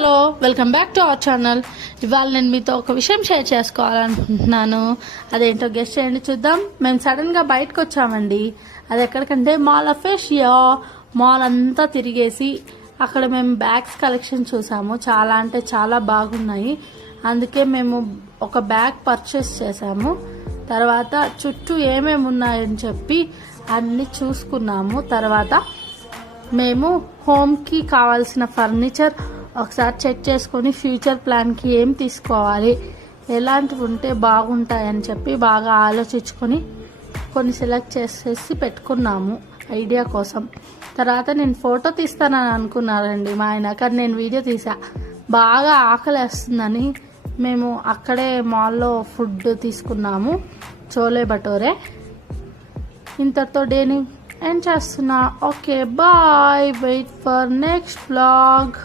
Hello, welcome back to our channel. ఇవాళ నేను మీతో ఒక విషయం షేర్ చేసుకోవాలనుకుంటున్నాను. అదేంటో గెస్ట్ చేయండి చూద్దాం. మేము సడన్గా బయటకు వచ్చామండి. అది ఎక్కడికంటే మాల్ ఆఫ్ ఏషియా. మాల్ అంతా తిరిగేసి అక్కడ మేము బ్యాగ్స్ కలెక్షన్ చూసాము. చాలా అంటే చాలా బాగున్నాయి. అందుకే మేము ఒక బ్యాగ్ పర్చేస్ చేసాము. తర్వాత చుట్టూ ఏమేమి ఉన్నాయని చెప్పి అన్ని చూసుకున్నాము. తర్వాత మేము హోమ్కి కావాల్సిన ఫర్నిచర్ ఒకసారి చెక్ చేసుకొని ఫ్యూచర్ ప్లాన్కి ఏం తీసుకోవాలి, ఎలాంటివి ఉంటే బాగుంటాయని చెప్పి బాగా ఆలోచించుకొని కొన్ని సెలెక్ట్ చేసేసి పెట్టుకున్నాము ఐడియా కోసం. తర్వాత నేను ఫోటో తీస్తానని అనుకున్నారండి మా ఆయన, కానీ నేను వీడియో తీసా. బాగా ఆకలేస్తుందని మేము అక్కడే మాల్లో ఫుడ్ తీసుకున్నాము, చోలే భటోరే. ఇంతతో డేని ఎండ్ చేస్తున్నా. Okay bye, wait for next vlog.